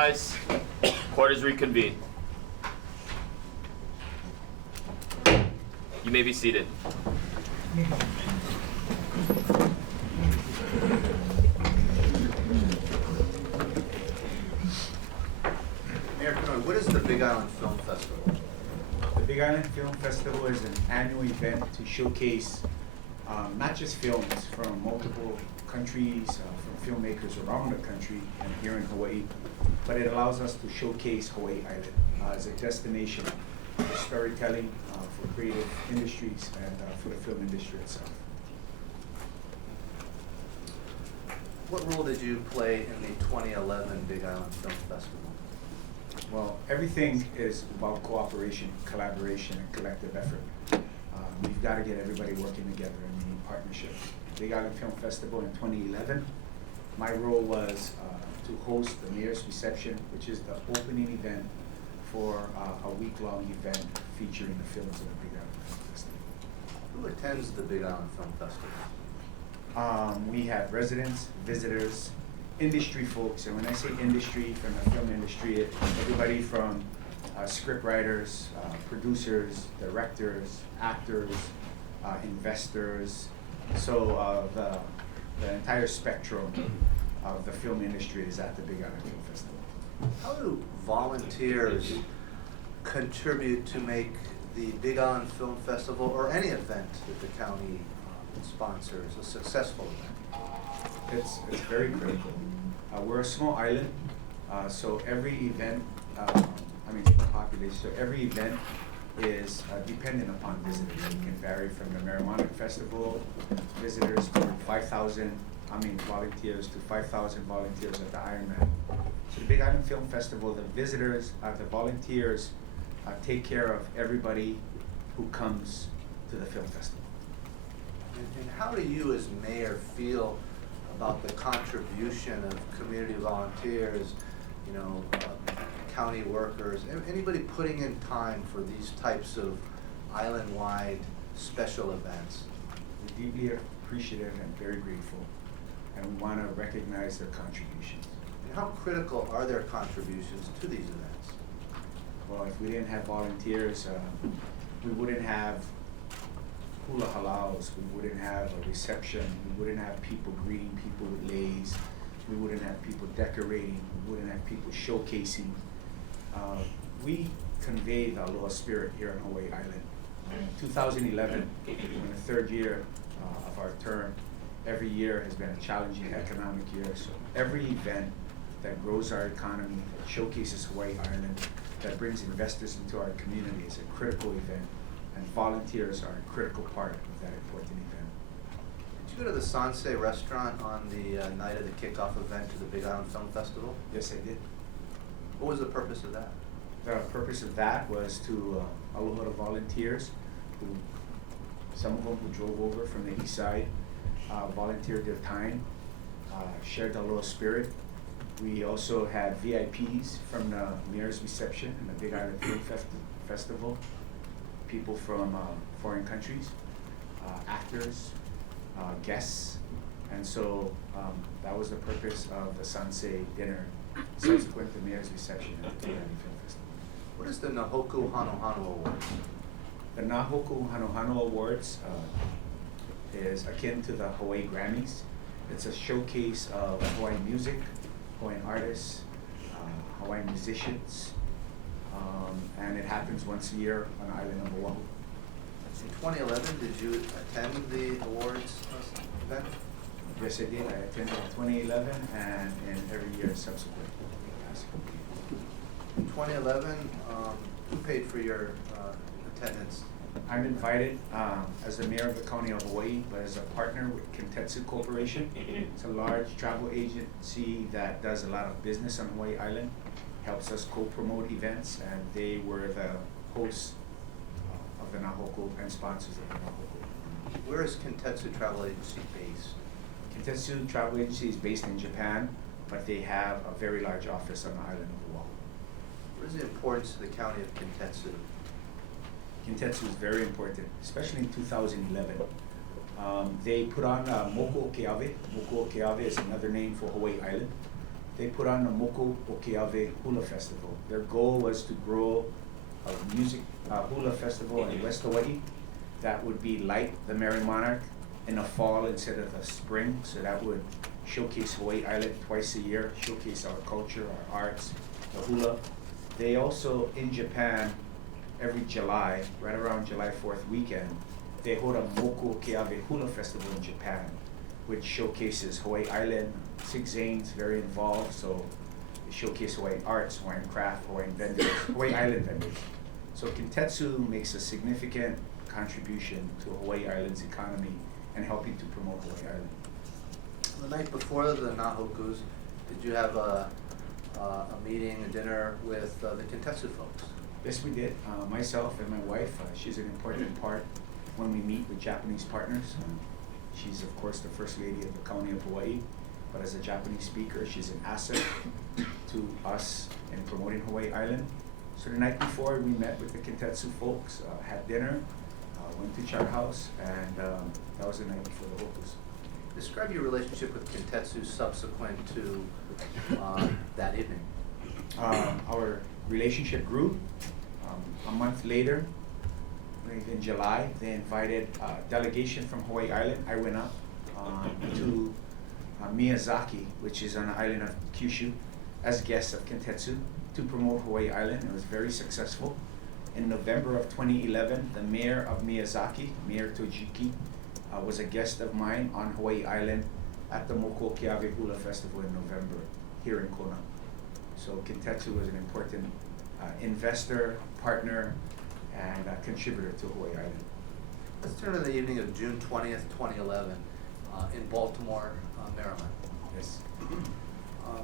rise. Court is reconvened. You may be seated. Mayor Kenoi, what is the Big Island Film Festival? The Big Island Film Festival is an annual event to showcase not just films from multiple countries, from filmmakers around the country and here in Hawaii, but it allows us to showcase Hawaii Island as a destination for storytelling, for creative industries, and for the film industry itself. What role did you play in the 2011 Big Island Film Festival? Well, everything is about cooperation, collaboration, and collective effort. We've got to get everybody working together in partnership. Big Island Film Festival in 2011, my role was to host the mayor's reception, which is the opening event for a week-long event featuring the films of the Big Island Film Festival. Who attends the Big Island Film Festival? We have residents, visitors, industry folks, and when I say industry, from the film industry, everybody from script writers, producers, directors, actors, investors, so the entire spectrum of the film industry is at the Big Island Film Festival. How do volunteers contribute to make the Big Island Film Festival or any event that the county sponsors a successful event? It's very critical. We're a small island, so every event, population, so every event is dependent upon visitors. It can vary from the Marijuana Festival, visitors to 5,000, volunteers to 5,000 volunteers at the Ironman. So the Big Island Film Festival, the visitors, the volunteers take care of everybody who comes to the film festival. And how do you as mayor feel about the contribution of community volunteers, county workers, anybody putting in time for these types of island-wide special events? We're deeply appreciative and very grateful, and we want to recognize their contributions. And how critical are their contributions to these events? Well, if we didn't have volunteers, we wouldn't have hula halaus, we wouldn't have a reception, we wouldn't have people greeting people with leis, we wouldn't have people decorating, we wouldn't have people showcasing. We convey the aloha spirit here on Hawaii Island. 2011, in the third year of our term, every year has been a challenging economic year, so every event that grows our economy, that showcases Hawaii Island, that brings investors into our community is a critical event, and volunteers are a critical part of that important event. Did you go to the Sansei restaurant on the night of the kickoff event to the Big Island Film Festival? Yes, I did. What was the purpose of that? The purpose of that was to aloha the volunteers, some of them who drove over from the east side, volunteered their time, shared the aloha spirit. We also had VIPs from the mayor's reception and the Big Island Film Festival, people from foreign countries, actors, guests, and so that was the purpose of the Sansei dinner subsequent to mayor's reception at the Big Island Film Festival. What is the Nahoku Hanohano Awards? The Nahoku Hanohano Awards is akin to the Hawaii Grammys. It's a showcase of Hawaiian music, Hawaiian artists, Hawaiian musicians, and it happens once a year on the island of Oahu. In 2011, did you attend the awards event? Yes, I did. I attended 2011 and in every year subsequent. In 2011, who paid for your attendance? I'm invited as the mayor of the county of Hawaii, but as a partner with Kentetsu Corporation. It's a large travel agency that does a lot of business on Hawaii Island, helps us co-promote events, and they were the hosts of the Nahoku and sponsors of the Nahoku. Where is Kentetsu Travel Agency based? Kentetsu Travel Agency is based in Japan, but they have a very large office on the island of Oahu. What is the importance to the county of Kentetsu? Kentetsu is very important, especially in 2011. They put on Moku Okeawe. Moku Okeawe is another name for Hawaii Island. they put on the Moko Okeawe Hula Festival. Their goal was to grow a music hula festival in West Hawaii that would be like the Merry Monarch in the fall instead of the spring. So that would showcase Hawaii Island twice a year, showcase our culture, our arts, the hula. They also, in Japan, every July, right around July 4th weekend, they hold a Moko Okeawe Hula Festival in Japan, which showcases Hawaii Island. Sig Zane's very involved, so they showcase Hawaiian arts, Hawaiian craft, Hawaiian vendors, Hawaii Island vendors. So Kintetsu makes a significant contribution to Hawaii Island's economy and helping to promote Hawaii Island. The night before the Nahokus, did you have a meeting, a dinner with the Kintetsu folks? Yes, we did. Myself and my wife, she's an important part when we meet with Japanese partners. She's, of course, the First Lady of the County of Hawaii, but as a Japanese speaker, she's an asset to us in promoting Hawaii Island. So the night before, we met with the Kintetsu folks, had dinner, went to Chart House, and that was the night before the Hokus. Describe your relationship with Kintetsu subsequent to that evening. Our relationship grew. A month later, in July, they invited a delegation from Hawaii Island. I went up to Miyazaki, which is on the island of Kyushu, as guests of Kintetsu to promote Hawaii Island. It was very successful. In November of 2011, the mayor of Miyazaki, Mayor Tojiki, was a guest of mine on Hawaii Island at the Moko Okeawe Hula Festival in November here in Kona. So Kintetsu was an important investor, partner, and contributor to Hawaii Island. Let's turn to the evening of June 20th, 2011, in Baltimore, Maryland. Yes.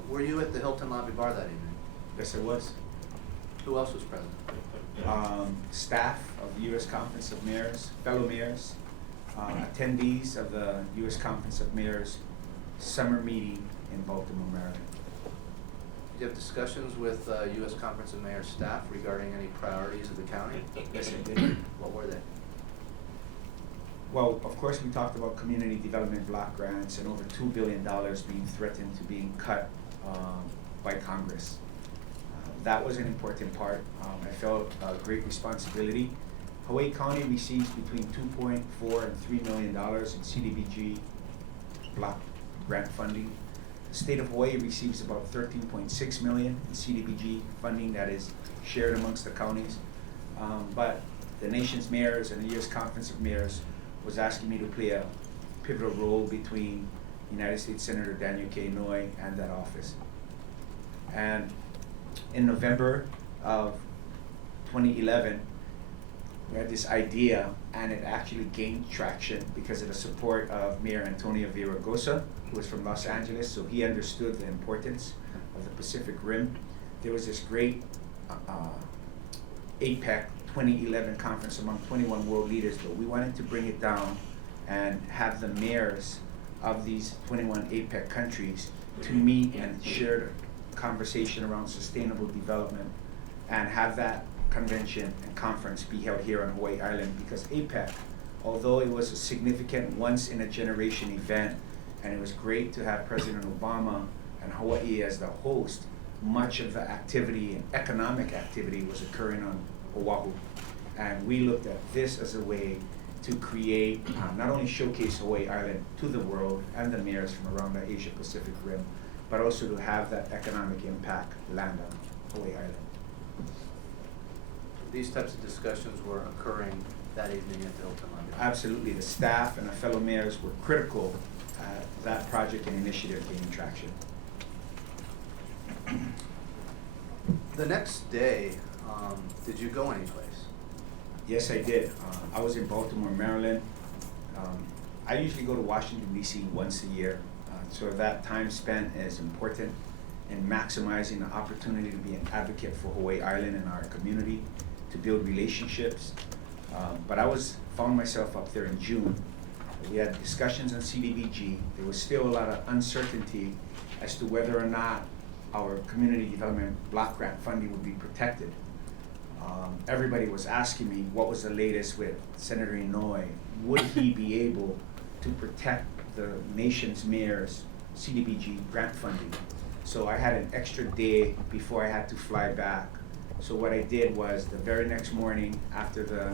Were you at the Hilton Lobby Bar that evening? Yes, it was. Who else was present? Staff of the U.S. Conference of Mayors, fellow mayors, attendees of the U.S. Conference of Mayors summer meeting in Baltimore, Maryland. Did you have discussions with U.S. Conference of Mayors staff regarding any priorities of the county? Yes, I did. What were they? Well, of course, we talked about community development block grants and over $2 billion being threatened to being cut by Congress. That was an important part. I felt a great responsibility. Hawaii County receives between $2.4 and $3 million in CDBG block grant funding. The state of Hawaii receives about $13.6 million in CDBG funding that is shared amongst the counties. But the nation's mayors and the U.S. Conference of Mayors was asking me to play a pivotal role between United States Senator Daniel Kenoi and that office. And in November of 2011, we had this idea, and it actually gained traction because of the support of Mayor Antonio Villaraigosa, who was from Los Angeles, so he understood the importance of the Pacific Rim. There was this great APEC 2011 conference among 21 world leaders, but we wanted to bring it down and have the mayors of these 21 APEC countries to meet and share conversation around sustainable development and have that convention and conference be held here on Hawaii Island, because APEC, although it was a significant once-in-a-generation event, and it was great to have President Obama and Hawaii as the host, much of the activity and economic activity was occurring on Oahu. And we looked at this as a way to create, not only showcase Hawaii Island to the world and the mayors from around the Asia Pacific Rim, but also to have that economic impact land on Hawaii Island. These types of discussions were occurring that evening at the Hilton Lobby. Absolutely, the staff and the fellow mayors were critical at that project and initiative gaining traction. The next day, did you go anyplace? Yes, I did. I was in Baltimore, Maryland. I usually go to Washington, D.C. once a year. So that time spent is important in maximizing the opportunity to be an advocate for Hawaii Island and our community, to build relationships. But I found myself up there in June. We had discussions on CDBG. There was still a lot of uncertainty as to whether or not our community development block grant funding would be protected. Everybody was asking me what was the latest with Senator Inouye. Would he be able to protect the nation's mayor's CDBG grant funding? So I had an extra day before I had to fly back. So what I did was the very next morning after the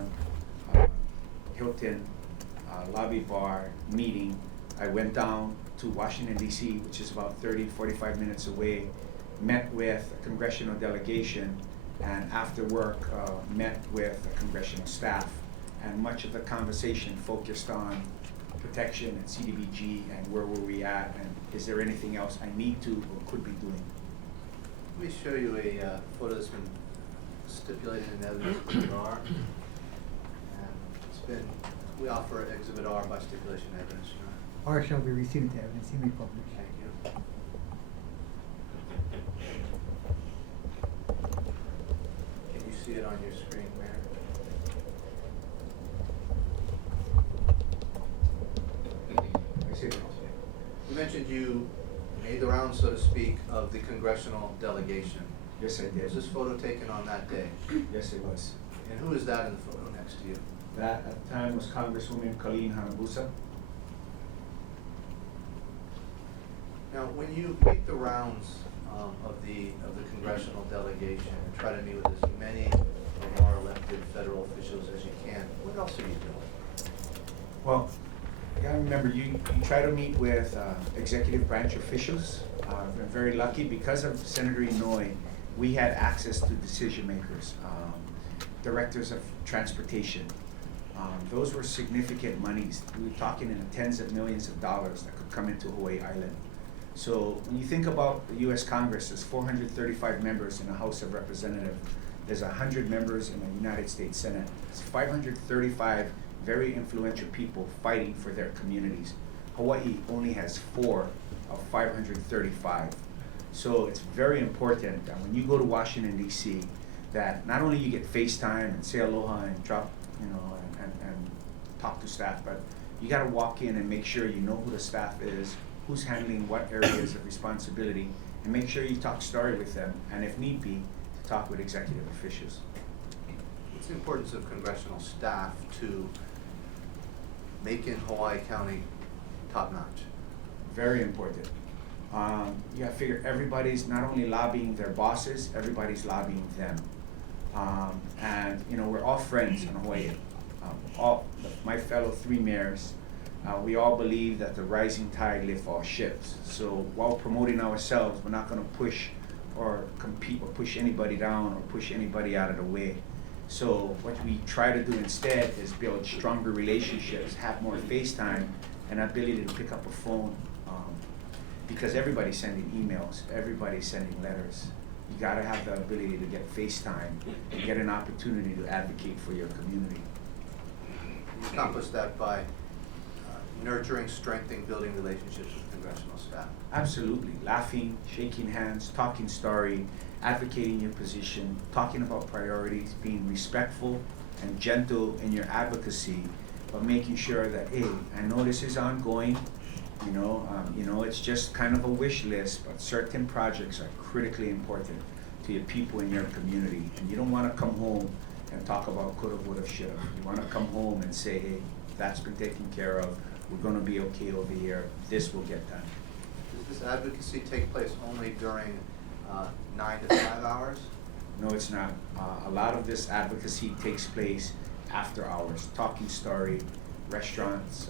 Hilton lobby bar meeting, I went down to Washington DC, which is about 30-45 minutes away, met with a congressional delegation, and after work met with the congressional staff. And much of the conversation focused on protection and CDBG and where were we at and is there anything else I need to or could be doing. Let me show you a photo that's been stipulated in evidence Exhibit R. And it's been, we offer Exhibit R by stipulation evidence. Your Honor. R shall be received into evidence and republished. Thank you. Can you see it on your screen, Mayor? I see it. You mentioned you made the rounds, so to speak, of the congressional delegation. Yes, I Was did. this photo taken on that day? Yes, it was. And who is that in the photo next to you? That at the time was Congresswoman Colleen Hanabusa. Now, when you make the rounds of the congressional delegation and try to meet with as many of our elected federal officials as you can, what else are you doing? Well, you gotta remember, you try to meet with executive branch officials. I've been very lucky because of Senator Kenoi, we had access to decision makers, directors of transportation. Those were significant monies. We were talking in the tens of millions of dollars that could come into Hawaii Island. So when you think about the US Congress, there's 435 members in the House of Representatives. There's 100 members in the United States Senate. It's 535 very influential people fighting for their communities. Hawaii only has 4 of 535. So it's very important that when you go to Washington DC, that not only you get FaceTime and say aloha and drop, and talk to staff, but you gotta walk in and make sure you know who the staff is, who's handling what areas of responsibility, and make sure you talk story with them, and if need be, to talk with executive officials. What's the importance of congressional staff to making Hawaii County top-notch? Very important. You gotta figure everybody's not only lobbying their bosses, everybody's lobbying them. And we're all friends in Hawaii. All my fellow 3 mayors, we all believe that the rising tide lifts all ships. So while promoting ourselves, we're not gonna push or compete or push anybody down or push anybody out of the way. So what we try to do instead is build stronger relationships, have more FaceTime, and ability to pick up a phone. Because everybody's sending emails, everybody's sending letters. You gotta have the ability to get FaceTime and get an opportunity to advocate for your community. You accomplish that by nurturing, strengthening, building relationships with congressional staff. Absolutely, laughing, shaking hands, talking story, advocating your position, talking about priorities, being respectful and gentle in your advocacy, but making sure that, hey, I know this is ongoing, it's just kind of a wish list, but certain projects are critically important to your people in your community. And you don't wanna come home and talk about coulda, woulda, shoulda. You wanna come home and say, hey, that's been taken care of, we're gonna be okay over here, this will get done. Does this advocacy take place only during 9 to 5 hours? No, it's not. A lot of this advocacy takes place after hours, talking story, restaurants,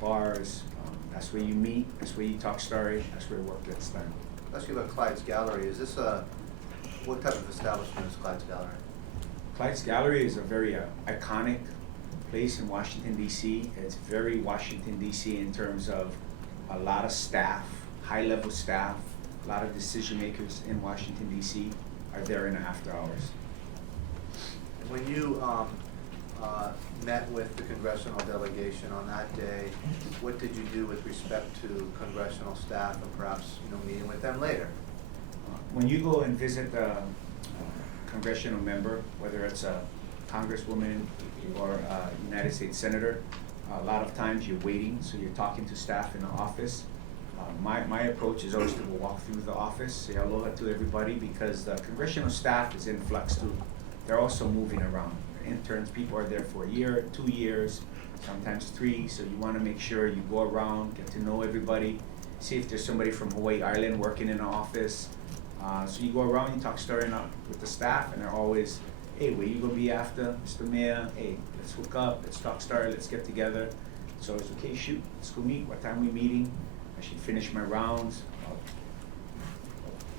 bars. That's where you meet, that's where you talk story, that's where work gets done. Let's ask you about Clyde's Gallery. Is this what type of establishment is Clyde's Gallery? Clyde's Gallery is a very iconic place in Washington, D.C. It's very Washington, D.C. in terms of a lot of staff, high-level staff, a lot of decision makers in Washington, D.C. are there in the after hours. When you met with the congressional delegation on that day, what did you do with respect to congressional staff and perhaps meeting with them later? When you go and visit a congressional member, whether it's a congresswoman or a United States senator, a lot of times you're waiting, so you're talking to staff in the office. My approach is always to go walk through the office, say aloha to everybody, because the congressional staff is in flux too. They're also moving around. Interns, people are there for a year, 2 years, sometimes 3, so you want to make sure you go around, get to know everybody, see if there's somebody from Hawaii Island working in the office. So you go around, you talk story with the staff, and they're always, hey, where you gonna be after, Mr. Mayor? Hey, let's hook up, let's talk story, let's get together. So it's okay, shoot, let's go meet. What time we meeting? I should finish my rounds.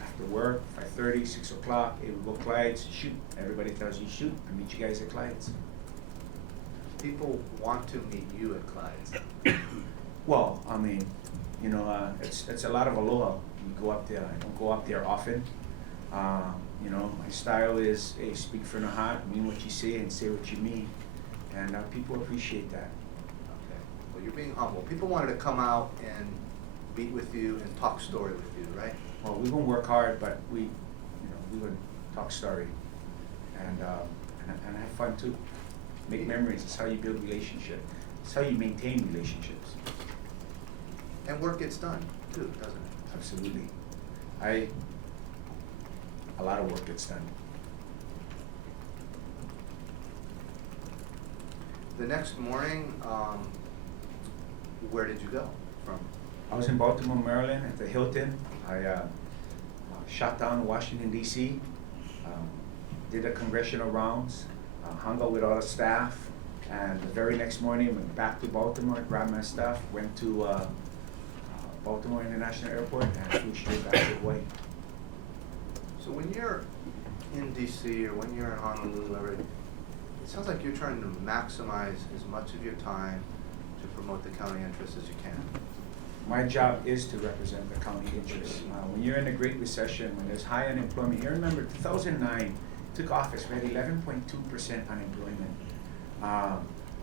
After work, 5:30, 6 o'clock, hey, we go Clyde's, shoot. Everybody tells you shoot, I meet you guys at Clyde's. People want to meet you at Clyde's. Well, I mean, you know, it's a lot of aloha. You go up there, I don't go up there often. You know, my style is, hey, speak from the heart, mean what you say and say what you mean. And people appreciate that. Okay, well, you're being humble. People wanted to come out and meet with you and talk story with you, right? Well, we won't work hard, but we would talk story. And have fun too. Make memories, it's how you build relationship. It's how you maintain relationships. And work gets done too, doesn't it? Absolutely. A lot of work gets done. The next morning, where did you go from? I was in Baltimore, Maryland at the Hilton. I shot down to Washington, D.C., did the congressional rounds, hung out with all the staff, and the very next morning went back to Baltimore, grabbed my stuff, went to Baltimore International Airport, and flew straight back to Hawaii. So when you're in DC or when you're in Honolulu, it sounds like you're trying to maximize as much of your time to promote the county interests as you can. My job is to represent the county interests. When you're in a Great Recession, when there's high unemployment, you remember 2009 took office, we had 11.2% unemployment.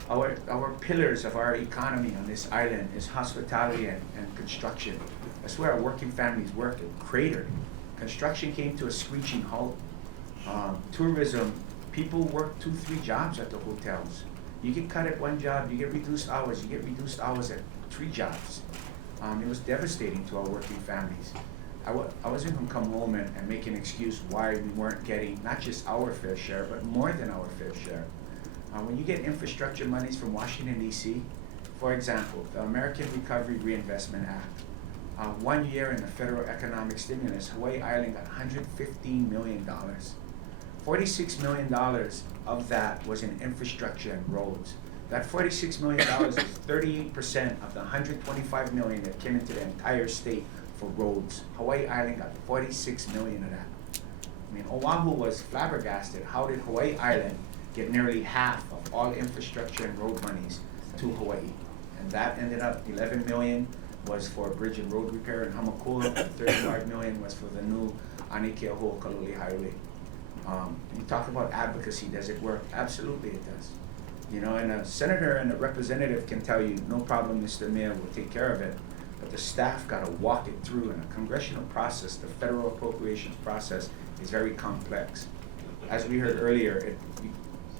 Our pillars of our economy on this island is hospitality and construction. That's where our working families work, it cratered. Construction came to a screeching halt. Tourism, people work 2-3 jobs at the hotels. You get cut at one job, you get reduced hours at 3 jobs. It was devastating to our working families. I wasn't gonna come home and make an excuse why we weren't getting not just our fair share, but more than our fair share. When you get infrastructure monies from Washington, D.C., for example, the American Recovery Reinvestment Act, 1 year in the federal economic stimulus, Hawaii Island got $115 million. $46 million of that was in infrastructure and roads. That $46 million is 38% of the $125 million that came into the entire state for roads. Hawaii Island got $46 million of that. I mean, Oahu was flabbergasted. How did Hawaii Island get nearly half of all infrastructure and road monies to Hawaii? And that ended up $11 million was for bridge and road repair in Hamakua, $35 million was for the new Anikiaho'okalole Highway. You talk about advocacy, does it work? Absolutely it does. You know, and a senator and a representative can tell you, no problem, Mr. Mayor, we'll take care of it. But the staff gotta walk it through, and the congressional process, the federal appropriations process is very complex. As we heard earlier,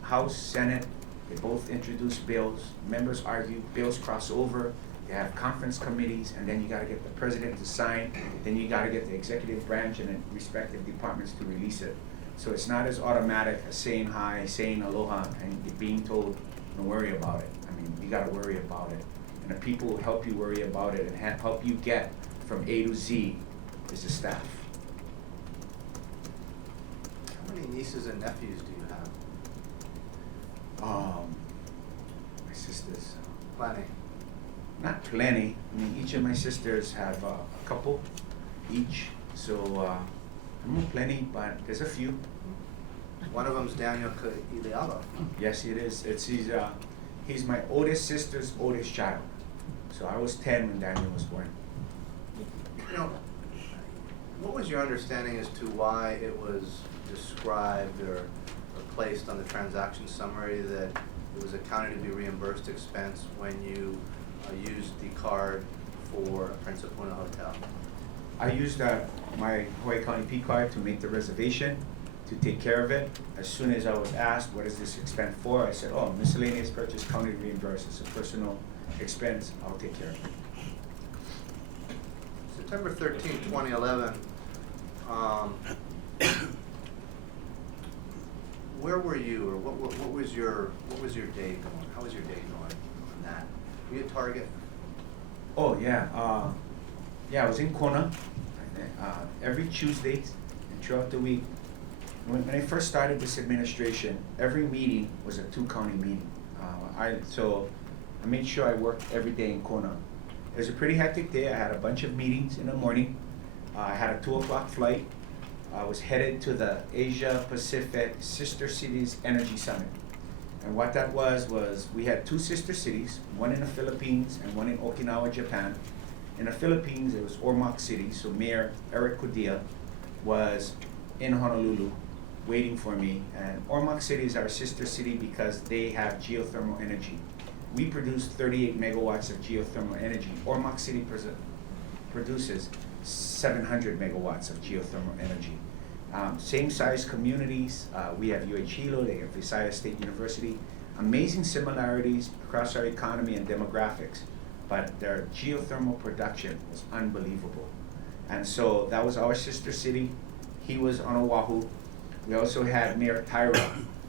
House, Senate, they both introduce bills, members argue, bills cross over, they have conference committees, and then you gotta get the president to sign, then you gotta get the executive branch and the respective departments to release it. So it's not as automatic as saying hi, saying aloha, and being told, don't worry about it. I mean, you gotta worry about it. And the people who help you worry about it and help you get from A to Z is the staff. How many nieces and nephews do you have? My sisters, Plenty. not plenty. I mean, each of my sisters have a couple each. So, not plenty, but there's a few. One of them's Daniel Iliala. Yes, it is. He's my oldest sister's oldest child. So I was 10 when Daniel was born. You know, what was your understanding as to why it was described or placed on the transaction summary that it was accounted to be reimbursed expense when you used the card for a Prince of Puna hotel? I used my Hawaii County P card to make the reservation, to take care of it. As soon as I was asked, what is this expense for? I said, oh, miscellaneous purchase, county reimbursed. It's a personal expense, I'll take care of it. September 13, 2011, where were you, or what was your day going? How was your day going on that? Were you at Target? Oh yeah, Yeah, I was in Kona every Tuesday and throughout the week. When I first started this administration, every meeting was a two-county meeting. So I made sure I worked every day in Kona. It was a pretty hectic day. I had a bunch of meetings in the morning. I had a 2 o'clock flight. I was headed to the Asia Pacific Sister Cities Energy Summit. And what that was we had 2 sister cities, one in the Philippines and one in Okinawa, Japan. In the Philippines, it was Ormoc City, so Mayor Eric Codilla was in Honolulu waiting for me. And Ormoc City is our sister city because they have geothermal energy. We produce 38 megawatts of geothermal energy. Ormoc City produces 700 megawatts of geothermal energy. Same size communities. We have UH Hilo, they have Visayas State University. Amazing similarities across our economy and demographics, but their geothermal production was unbelievable. And so that was our sister city. He was on Oahu. We also had Mayor Tyra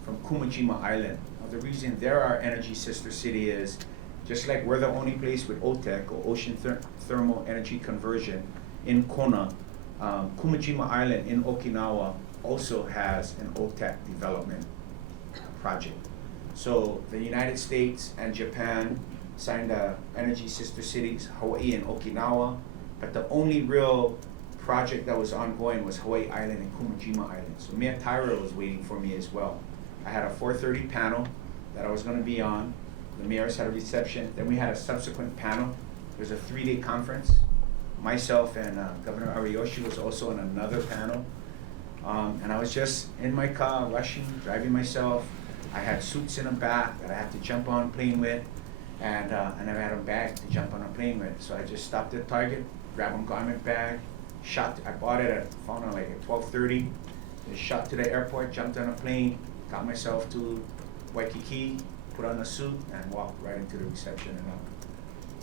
from Kumajima Island. Now, the reason they're our energy sister city is just like we're the only place with OTEC, or Ocean Thermal Energy Conversion, in Kona. Kumajima Island in Okinawa also has an OTEC development project. So the United States and Japan signed energy sister cities, Hawaii and Okinawa, but the only real project that was ongoing was Hawaii Island and Kumajima Island. So Mayor Tyra was waiting for me as well. I had a 4:30 panel that I was going to be on. The mayors had a reception. Then we had a subsequent panel. It was a 3-day conference. Myself and Governor Ariyoshi was also on another panel. And I was just in my car, rushing, driving myself. I had suits in the back that I had to jump on a plane with, and I had a bag to jump on a plane with. So I just stopped at Target, grabbed a garment bag, I bought it found it like at 12:30, just shot to the airport, jumped on a plane, got myself to Waikiki, put on a suit, and walked right into the reception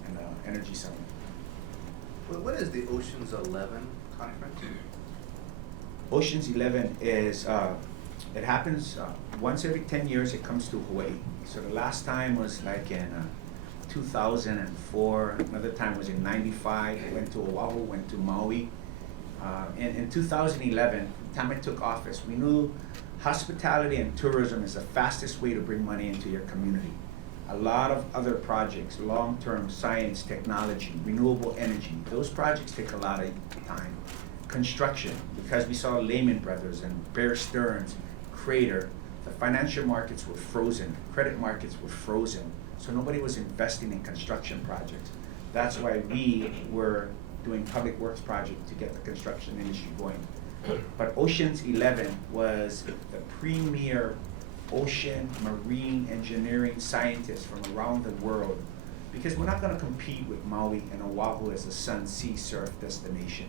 and Energy Summit. What is the Ocean's 11 conference? Ocean's 11 is, it happens once every 10 years. It comes to Hawaii. So the last time was like in 2004. Another time was in 95. I went to Oahu, went to Maui. In 2011, the time I took office, we knew hospitality and tourism is the fastest way to bring money into your community. A lot of other projects, long-term science, technology, renewable energy, those projects take a lot of time. Construction, because we saw Lehman Brothers and Bear Stearns, Crater, the financial markets were frozen, credit markets were frozen, so nobody was investing in construction projects. That's why we were doing public works projects to get the construction industry going. But Ocean's 11 was the premier ocean marine engineering scientists from around the world, because we're not going to compete with Maui and Oahu as a sun, sea, surf destination.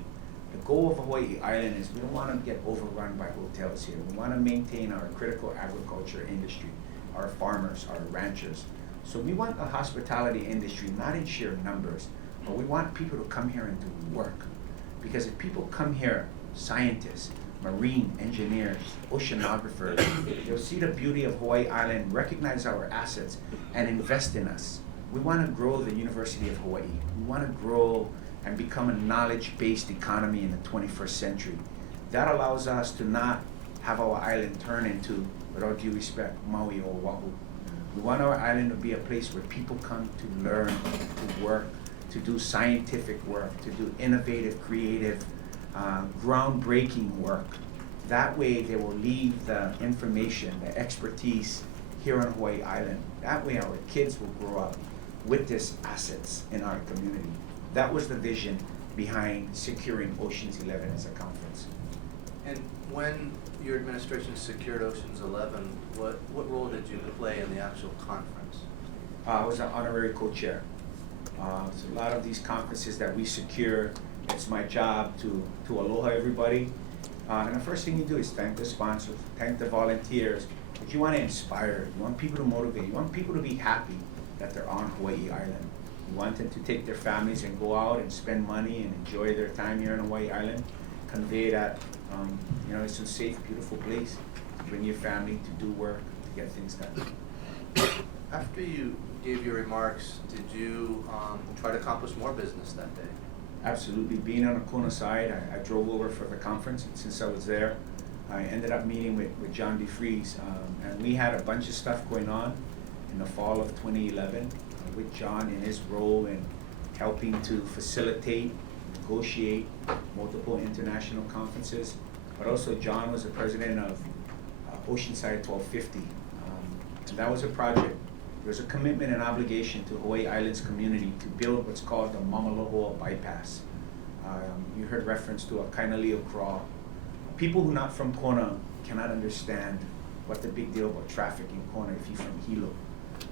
The goal of Hawaii Island is we don't want to get overrun by hotels here. We want to maintain our critical agriculture industry, our farmers, our ranchers. So we want a hospitality industry not in sheer numbers, but we want people to come here and do work. Because if people come here, scientists, marine engineers, oceanographers, they'll see the beauty of Hawaii Island, recognize our assets, and invest in us. We want to grow the University of Hawaii. We want to grow and become a knowledge-based economy in the 21st century. That allows us to not have our island turn into, with all due respect, Maui or Oahu. We want our island to be a place where people come to learn, to work, to do scientific work, to do innovative, creative, groundbreaking work. That way they will leave the information, the expertise here on Hawaii Island. That way our kids will grow up with these assets in our community. That was the vision behind securing Ocean's 11 as a conference. And when your administration secured Ocean's 11, what role did you play in the actual conference? I was an honorary co-chair. So a lot of these conferences that we secure, it's my job to aloha everybody. And the first thing you do is thank the sponsors, thank the volunteers, but you want to inspire, you want people to motivate, you want people to be happy that they're on Hawaii Island. You want them to take their families and go out and spend money and enjoy their time here on Hawaii Island. Convey that, it's a safe, beautiful place to bring your family to do work, to get things done. After you gave your remarks, did you try to accomplish more business that day? Absolutely. Being on the Kona side, I drove over for the conference, and since I was there, I ended up meeting with John DeFries, and we had a bunch of stuff going on in the fall of 2011 with John in his role in helping to facilitate, negotiate multiple international conferences. But also John was the president of Oceanside 1250, and that was a project. There was a commitment and obligation to Hawaii Island's community to build what's called the Mamalohoa bypass. You heard reference to a Kainaleo crawl. People who are not from Kona cannot understand what the big deal about traffic in Kona if you're from Hilo.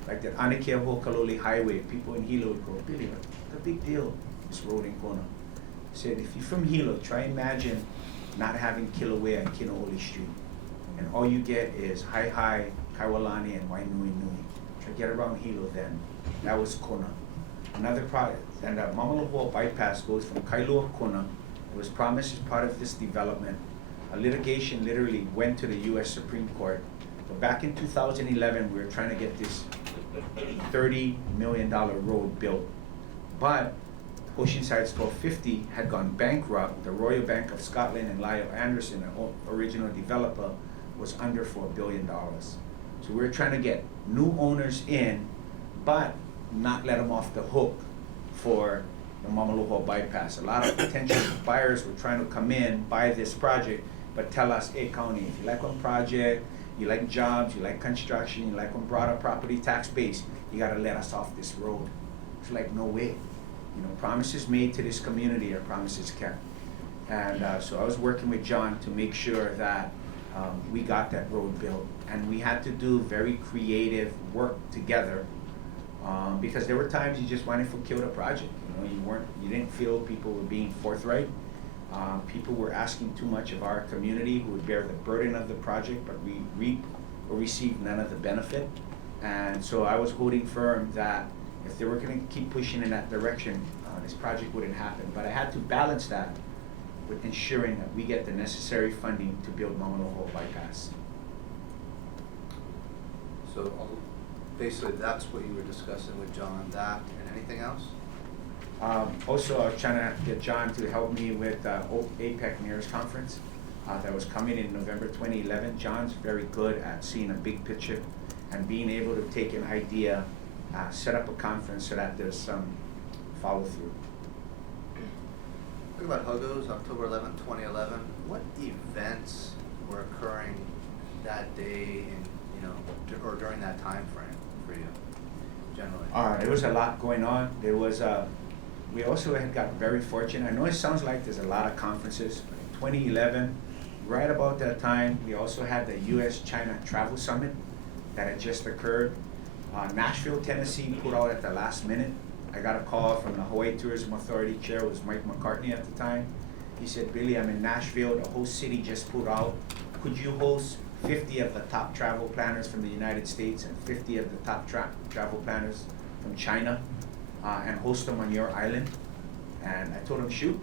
Like the Anekea Hokalole Highway, people in Hilo would go, Billy, what's the big deal, this road in Kona? I said, if you're from Hilo, try imagine not having Kilauea and Kenoi Street. And all you get is Hai, Kaiwalani, and Wainui. Try to get around Hilo then. That was Kona. Another project, and the Mamalohoa bypass goes from Kailua Kona. It was promised as part of this development. A litigation literally went to the US Supreme Court. But back in 2011, we were trying to get this $30 million road built. But Oceanside's 1250 had gone bankrupt. The Royal Bank of Scotland and Lyle Anderson, the original developer, was under for $1 billion. So we were trying to get new owners in, but not let them off the hook for the Mamalohoa bypass. A lot of potential buyers were trying to come in, buy this project, but tell us, hey, county, if you like one project, you like jobs, you like construction, you like one broader property tax base, you gotta let us off this road. It's like, no way. You know, promises made to this community are promises kept. And so I was working with John to make sure that we got that road built. And we had to do very creative work together because there were times you just wanted to kill the project. You know, you didn't feel people were being forthright. People were asking too much of our community who would bear the burden of the project, but we reap or receive none of the benefit. And so I was holding firm that if they were gonna keep pushing in that direction, this project wouldn't happen. But I had to balance that with ensuring that we get the necessary funding to build Mamalohoa bypass. So basically, that's what you were discussing with John, that and anything else? Also, I was trying to get John to help me with APEC Mayor's Conference that was coming in November 2011. John's very good at seeing a big picture and being able to take an idea, set up a conference so that there's some follow through. Talk about Huggos, October 11th, 2011. What events were occurring that day or during that time frame for you, generally? There was a lot going on. There was we also had got very fortunate. I know it sounds like there's a lot of conferences, but in 2011, right about that time, we also had the US-China Travel Summit that had just occurred. Nashville, Tennessee put out at the last minute. I got a call from the Hawaii Tourism Authority chair, it was Mike McCartney at the time. He said, Billy, I'm in Nashville, the whole city just put out. Could you host 50 of the top travel planners from the United States and 50 of the top travel planners from China and host them on your island? And I told him, shoot.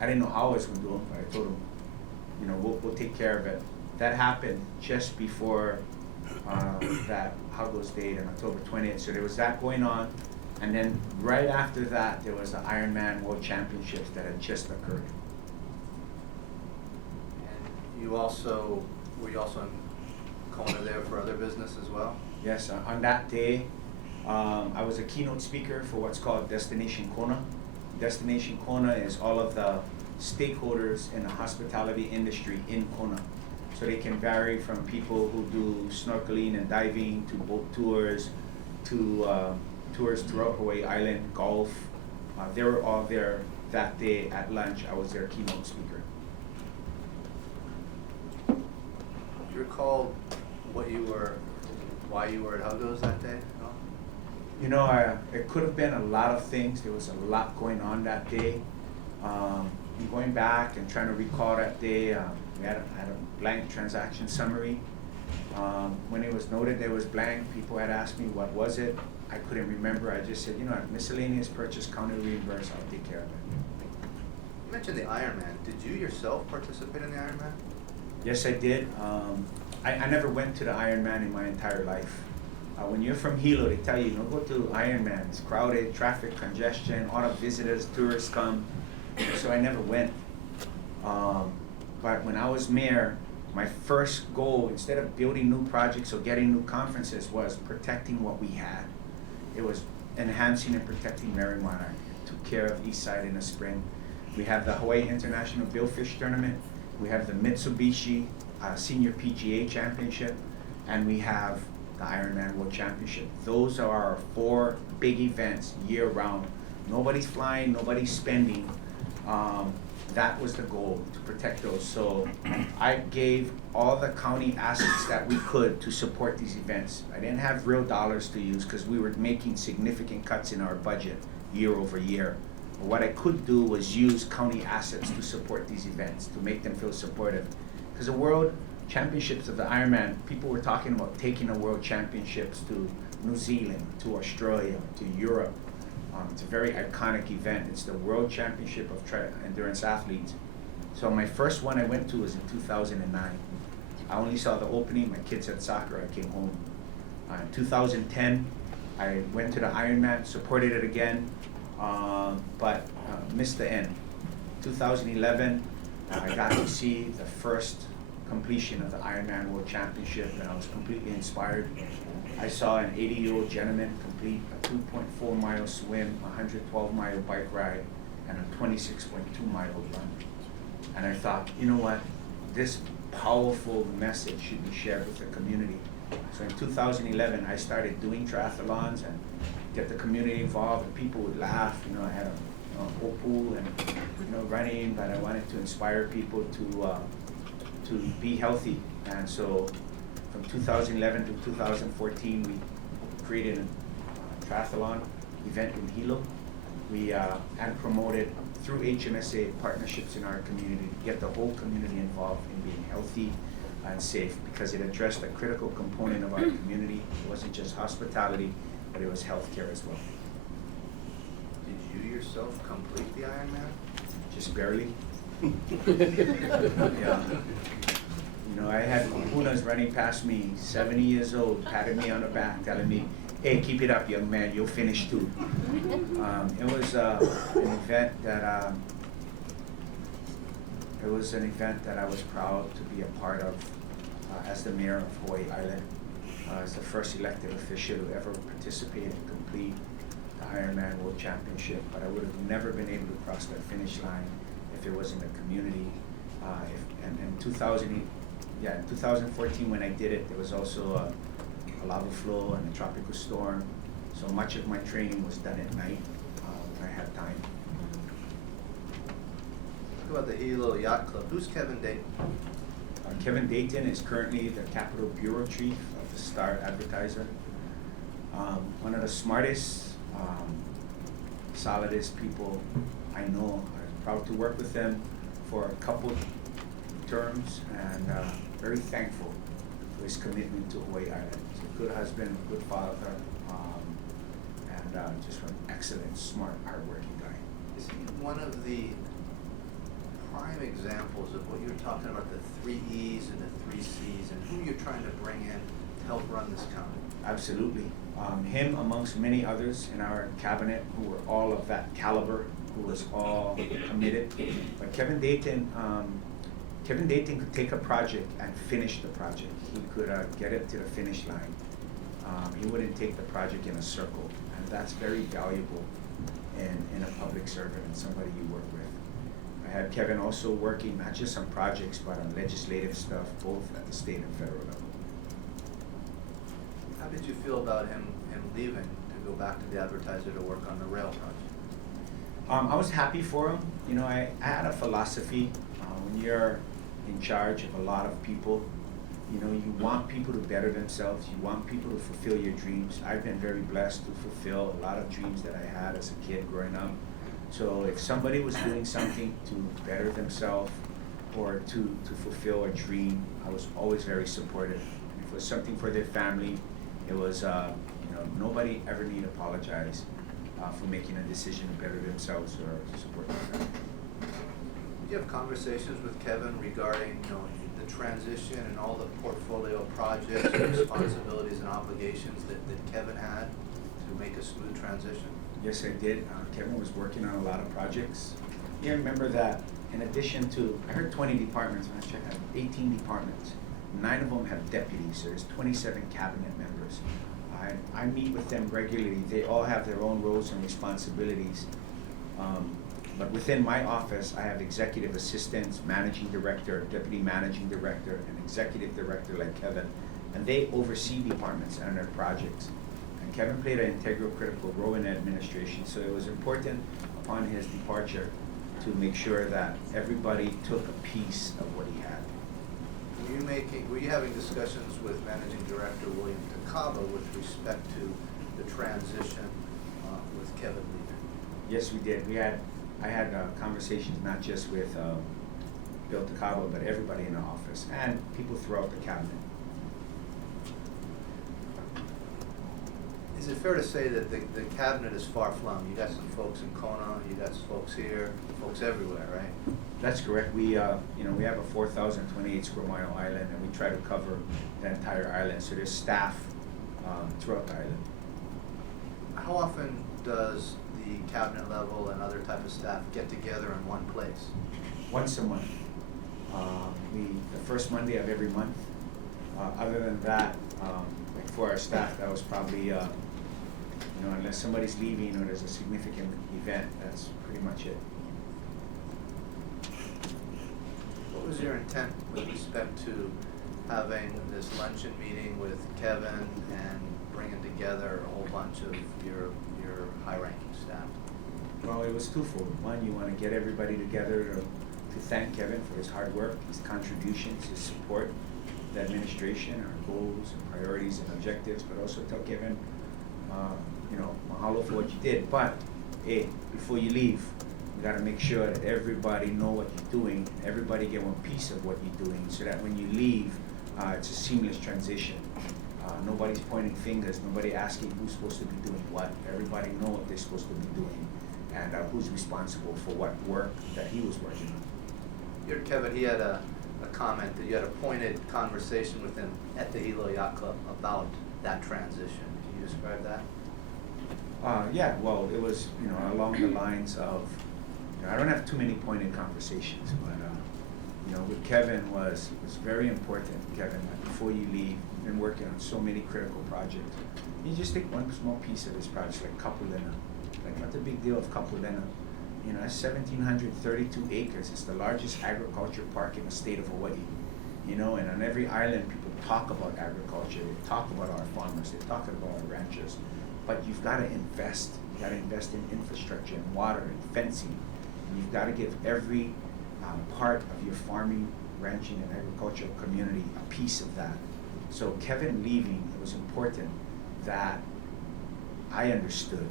I didn't know how I was gonna do it, but I told him, you know, we'll take care of it. That happened just before that Huggos date on October 20th. So there was that going on. And then right after that, there was the Ironman World Championships that had just occurred. And were you also in Kona there for other business as well? Yes, on that day, I was a keynote speaker for what's called Destination Kona. Destination Kona is all of the stakeholders in the hospitality industry in Kona. So they can vary from people who do snorkeling and diving to boat tours to tours throughout Hawaii Island, golf. They were all there that day at lunch. I was their keynote speaker. Do you recall why you were at Huggos that day? No? You know, it could have been a lot of things. There was a lot going on that day. Going back and trying to recall that day, we had a blank transaction summary. When it was noted there was blank, people had asked me what was it. I couldn't remember. I just said, you know, miscellaneous purchase, county reimburse, I'll take care of it. You mentioned the Ironman. Did you yourself participate in the Ironman? Yes, I did. I never went to the Ironman in my entire life. When you're from Hilo, they tell you, don't go to Ironman. It's crowded, traffic congestion, all the visitors, tourists come. so I never went. But when I was mayor, my first goal, instead of building new projects or getting new conferences, was protecting what we had. It was enhancing and protecting Marijuana. Took care of Eastside in the spring. We have the Hawaii International Billfish Tournament. We have the Mitsubishi Senior PGA Championship, and we have the Ironman World Championship. Those are our 4 big events year round. Nobody's flying, nobody's spending. That was the goal, to protect those. So I gave all the county assets that we could to support these events. I didn't have real dollars to use because we were making significant cuts in our budget year over year. But what I could do was use county assets to support these events, to make them feel supportive. Because the World Championships of the Ironman, people were talking about taking the World Championships to New Zealand, to Australia, to Europe. It's a very iconic event. It's the World Championship of Endurance Athletes. So my first one I went to was in 2009. I only saw the opening. My kids had soccer. I came home. In 2010, I went to the Ironman, supported it again, but missed the end. 2011, I got to see the first completion of the Ironman World Championship, and I was completely inspired. I saw an 80-year-old gentleman complete a 2.4-mile swim, a 112-mile bike ride, and a 26.2-mile run. And I thought, you know what, this powerful message should be shared with the community. So in 2011, I started doing triathlons and get the community involved, and people would laugh. You know, I had a pool and running, but I wanted to inspire people to be healthy. And so from 2011 to 2014, we created a triathlon event in Hilo. We and promoted through HMSA partnerships in our community to get the whole community involved in being healthy and safe, because it addressed a critical component of our community. It wasn't just hospitality, but it was healthcare as well. Did you yourself complete the Ironman? Just barely. Yeah. You know, I had Punas running past me, 70 years old, patting me on the back, telling me, "Hey, keep it up, young man, you'll finish too." It was an event that I was proud to be a part of as the mayor of Hawaii Island. As the first elected official who ever participated and complete the Ironman World Championship, but I would have never been able to cross that finish line if it wasn't the community. And in 2014 when I did it, there was also a lava flow and a tropical storm. So much of my training was done at night when I had time. Talk about the Hilo Yacht Club. Who's Kevin Dayton? Kevin Dayton is currently the Capitol Bureau Chief of the Star Advertiser. One of the smartest, solidest people I know. I'm proud to work with them for a couple terms, and very thankful for his commitment to Hawaii Island. He's a good husband, a good father, and just an excellent, smart, hardworking guy. Is he one of the prime examples of what you're talking about, the 3 E's and the 3 C's, and who you're trying to bring in to help run this county? Absolutely. Him amongst many others in our cabinet who were all of that caliber, who was all committed. But Kevin Dayton could take a project and finish the project. He could get it to the finish line. He wouldn't take the project in a circle, and that's very valuable in a public servant and somebody you work with. I had Kevin also working not just on projects, but on legislative stuff, both at the state and federal level. How did you feel about him leaving to go back to the Advertiser to work on the rail project? I was happy for him. You know, I had a philosophy. When you're in charge of a lot of people, you know, you want people to better themselves. You want people to fulfill your dreams. I've been very blessed to fulfill a lot of dreams that I had as a kid growing up. So if somebody was doing something to better themselves or to fulfill a dream, I was always very supportive. If it was something for their family, it was, nobody ever need to apologize for making a decision to better themselves or to support their family. Did you have conversations with Kevin regarding, the transition and all the portfolio projects, and responsibilities and obligations that Kevin had to make a smooth transition? Yes, I did. Kevin was working on a lot of projects. You remember that in addition to, I heard 20 departments, when I checked out 18 departments. 9 of them have deputies, so there's 27 cabinet members. I meet with them regularly. They all have their own roles and responsibilities. But within my office, I have executive assistants, managing director, deputy managing director, and executive director like Kevin. And they oversee departments and their projects. And Kevin played an integral, critical role in administration, so it was important upon his departure to make sure that everybody took a piece of what he had. Were you having discussions with Managing Director William Takaba with respect to the transition with Kevin leaving? Yes, we did. I had conversations not just with Bill Takaba, but everybody in the office and people throughout the cabinet. Is it fair to say that the cabinet is far-flung? You got some folks in Kona, you got some folks here, folks everywhere, right? That's correct. We we have a 4,028 square mile island, and we try to cover the entire island. So there's staff throughout the island. How often does the cabinet level and other type of staff get together in one place? Once a month. The first Monday of every month. Other than that, like for our staff, that was probably unless somebody's leaving or there's a significant event, that's pretty much it. What was your intent with respect to having this luncheon meeting with Kevin and bringing together a whole bunch of your high-ranking staff? Well, it was twofold. One, you want to get everybody together to thank Kevin for his hard work, his contributions, his support, the administration, our goals, and priorities and objectives, but also tell Kevin, mahalo for what you did. But, hey, before you leave, you got to make sure that everybody know what you're doing, everybody get one piece of what you're doing, so that when you leave, it's a seamless transition. Nobody's pointing fingers, nobody asking who's supposed to be doing what. Everybody know what they're supposed to be doing and who's responsible for what work that he was working on. Here, Kevin, he had a comment that you had a pointed conversation with him at the Hilo Yacht Club about that transition. Can you describe that? Yeah, well, it was, along the lines of, I don't have too many pointed conversations, but, with Kevin was very important, Kevin, that before you leave, you've been working on so many critical projects. You just take one small piece of this project, like Kapulena. Like, not the big deal of Kapulena. That's 1,732 acres. It's the largest agriculture park in the state of Hawaii. And on every island, people talk about agriculture. They talk about our farmers. They talk about our ranchers. But you've got to invest. You've got to invest in infrastructure and water and fencing. And you've got to give every part of your farming, ranching, and agricultural community a piece of that. So Kevin leaving, it was important that I understood,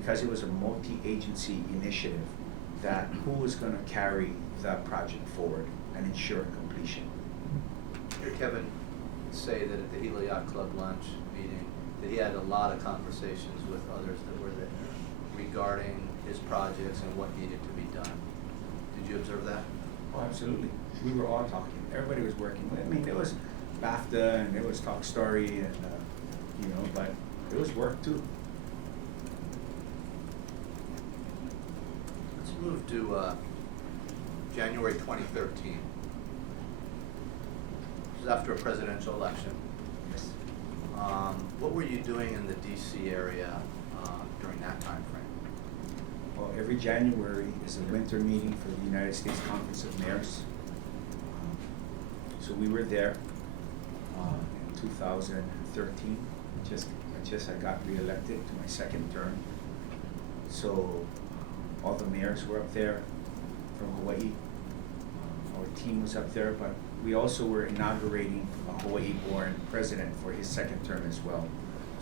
because it was a multi-agency initiative, that who was going to carry the project forward and ensure completion. Here, Kevin say that at the Hilo Yacht Club lunch meeting, that he had a lot of conversations with others that were there regarding his projects and what needed to be done. Did you observe that? Oh, absolutely. We were all talking. Everybody was working. I mean, there was BAFTA and there was Talk Story and, but there was work too. Let's move to January 2013. This is after a presidential election. Yes. What were you doing in the DC area during that time frame? Well, every January is a winter meeting for the United States Conference of Mayors. So we were there in 2013. I got reelected to my second term. So all the mayors were up there from Hawaii. Our team was up there, but we also were inaugurating a Hawaii-born president for his second term as well.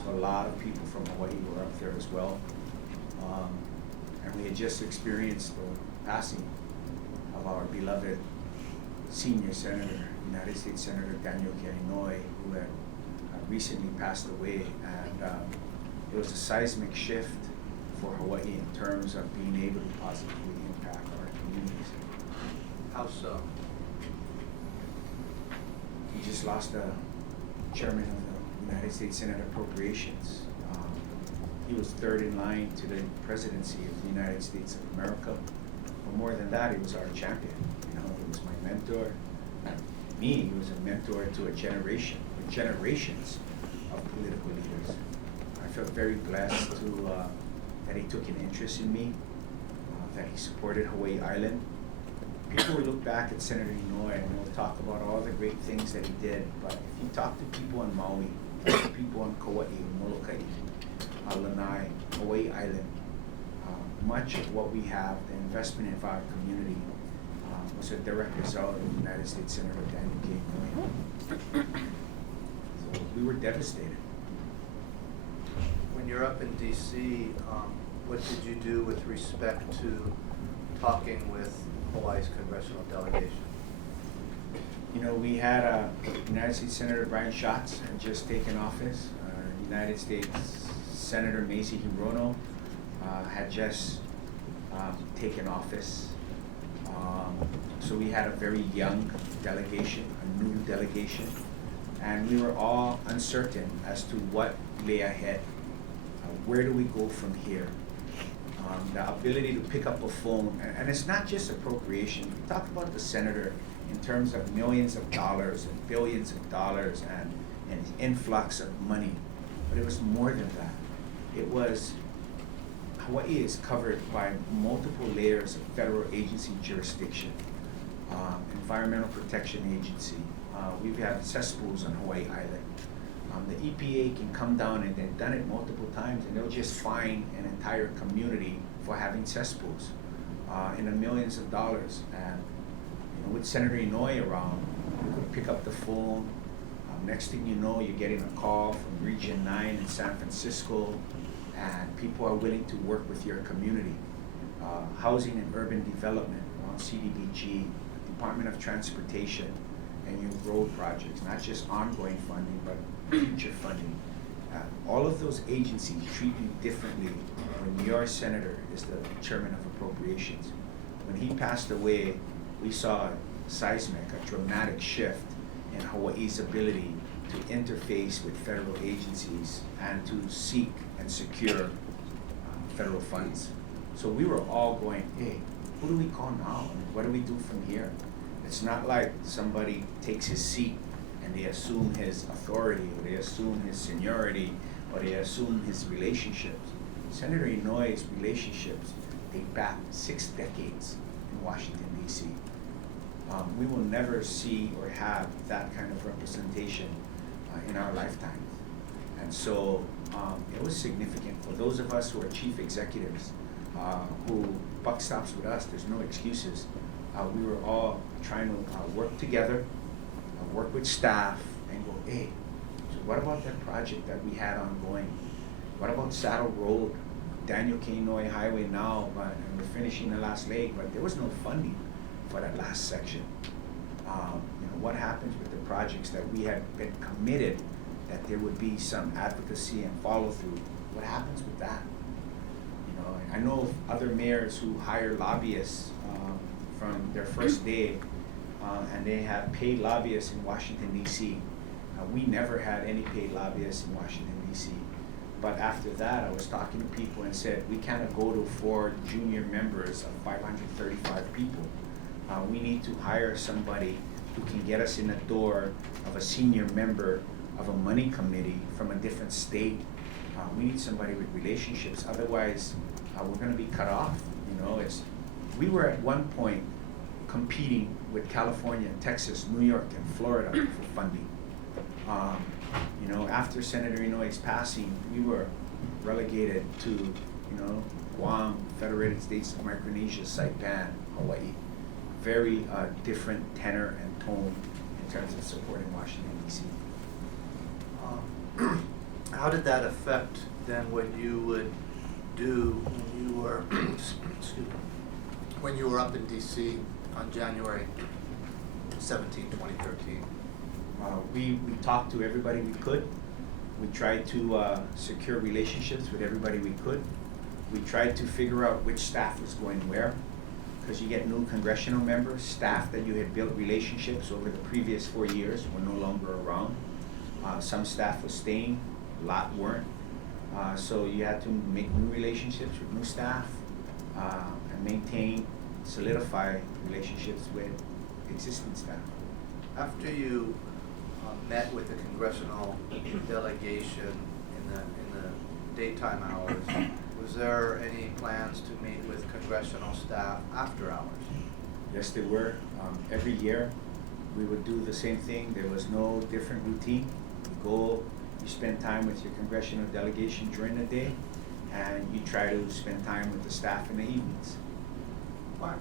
So a lot of people from Hawaii were up there as well. And we had just experienced the passing of our beloved senior senator, United States Senator Daniel Kenoi, who had recently passed away. And it was a seismic shift for Hawaii in terms of being able to positively impact our communities. How so? We just lost the chairman of the United States Senate Appropriations. He was third in line to the presidency of the United States of America. but more than that, he was our champion. You know, he was my mentor. Not me, he was a mentor to a generation, or generations of political leaders. I felt very blessed to that he took an interest in me, that he supported Hawaii Island. People will look back at Senator Kenoi and they'll talk about all the great things that he did, but if you talk to people on Maui, talk to people on Kauai, Molokai, Lanai, Hawaii Island, much of what we have, the investment in our community, was a direct result of United States Senator Daniel K. Inouye. So we were devastated. When you're up in DC, what did you do with respect to talking with Hawaii's congressional delegation? You know, we had United States Senator Brian Schatz had just taken office. United States Senator Macy Hirono had just taken office. So we had a very young delegation, a new delegation, and we were all uncertain as to what lay ahead. Where do we go from here? The ability to pick up a phone, and it's not just appropriation. We talk about the senator in terms of millions of dollars and billions of dollars and an influx of money, but it was more than that. It was, Hawaii is covered by multiple layers of federal agency jurisdiction, Environmental Protection Agency. We've had cesspools on Hawaii Island. The EPA can come down, and they've done it multiple times, and they'll just fine an entire community for having cesspools in the millions of dollars. And you know, with Senator Inouye around, you could pick up the phone. Next thing you know, you're getting a call from Region 9 in San Francisco, and people are willing to work with your community. Housing and Urban Development around CDBG, Department of Transportation, and your road projects, not just ongoing funding, but future funding. All of those agencies treat you differently when your senator is the chairman of appropriations. When he passed away, we saw seismic, a dramatic shift in Hawaii's ability to interface with federal agencies and to seek and secure federal funds. So we were all going, hey, who do we call now? What do we do from here? It's not like somebody takes his seat and they assume his authority, or they assume his seniority, or they assume his relationships. Senator Inouye's relationships date back 6 decades in Washington, D.C. We will never see or have that kind of representation in our lifetimes. And so it was significant for those of us who are chief executives, who buck stops with us, there's no excuses. We were all trying to work together, work with staff, and go, hey, so what about that project that we had ongoing? What about Saddle Road, Daniel K. Inouye Highway now, and we're finishing the last leg, but there was no funding for that last section. You know, what happens with the projects that we had been committed that there would be some advocacy and follow through? What happens with that? You know, I know of other mayors who hire lobbyists from their first day, and they have paid lobbyists in Washington, D.C. We never had any paid lobbyists in Washington, D.C. But after that, I was talking to people and said, we cannot go to 4 junior members of 535 people. We need to hire somebody who can get us in the door of a senior member of a money committee from a different state. We need somebody with relationships, otherwise we're gonna be cut off. You know, we were at one point competing with California, Texas, New York, and Florida for funding. You know, after Senator Inouye's passing, we were relegated to, you know, Guam, Federated States of Micronesia, Saipan, Hawaii. Very different tenor and tone in terms of supporting Washington, D.C. How did that affect then what you would do when you were, excuse me, when you were up in D.C. on January 17, 2013? We talked to everybody we could. We tried to secure relationships with everybody we could. We tried to figure out which staff was going where, because you get new congressional members, staff that you had built relationships over the previous 4 years were no longer around. Some staff was staying, a lot weren't. So you had to make new relationships with new staff and maintain solidify relationships with existing staff. After you met with the congressional delegation in the daytime hours, was there any plans to meet with congressional staff after hours? Yes, there were. Every year, we would do the same thing. There was no different routine. You go, you spend time with your congressional delegation during the day, and you try to spend time with the staff in the evenings. Why?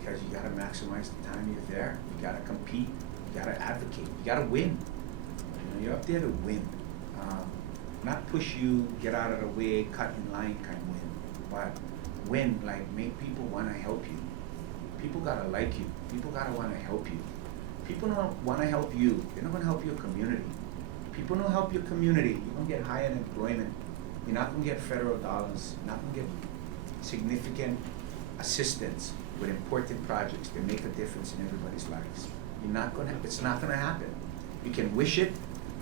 Because you gotta maximize the time you're there. You gotta compete. You gotta advocate. You gotta win. You know, you're up there to win. Not push you, get out of the way, cut in line kind of win. But win, like make people wanna help you. People gotta like you. People gotta wanna help you. People don't wanna help you. They're not gonna help your community. People don't help your community. You're gonna get higher employment. You're not gonna get federal dollars. You're not gonna get significant assistance with important projects that make a difference in everybody's lives. It's not gonna happen. You can wish it,